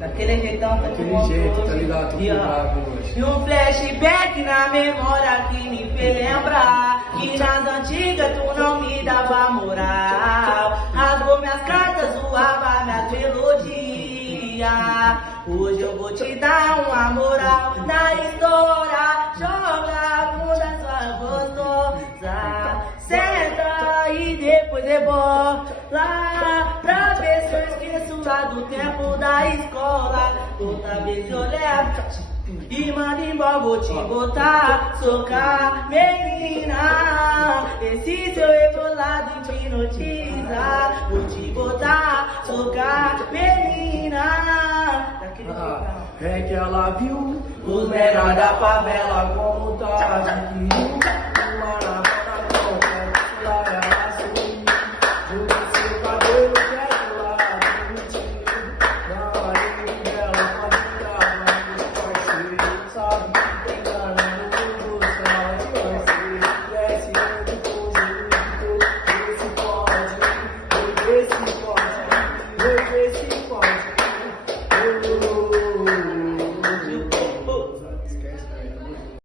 Daquele jeitão, Daquele jeito, tá ligado? Tô curado hoje. E um flashback na memória que me fez lembrar que nas antigas tu não me dava moral. Rasgou minhas cartas, zoava minhas melodias. Hoje eu vou te dar uma moral na história. Joga a bunda sua gostosa. Senta e depois rebola pra ver se eu esqueço lá do tempo da escola. Toda vez eu levo e mando embora, vou te botar, socar, menina. Esse seu rebolado te hipnotiza. Vou te botar, socar, menina. Daquele É que ela viu os menores da favela como tá.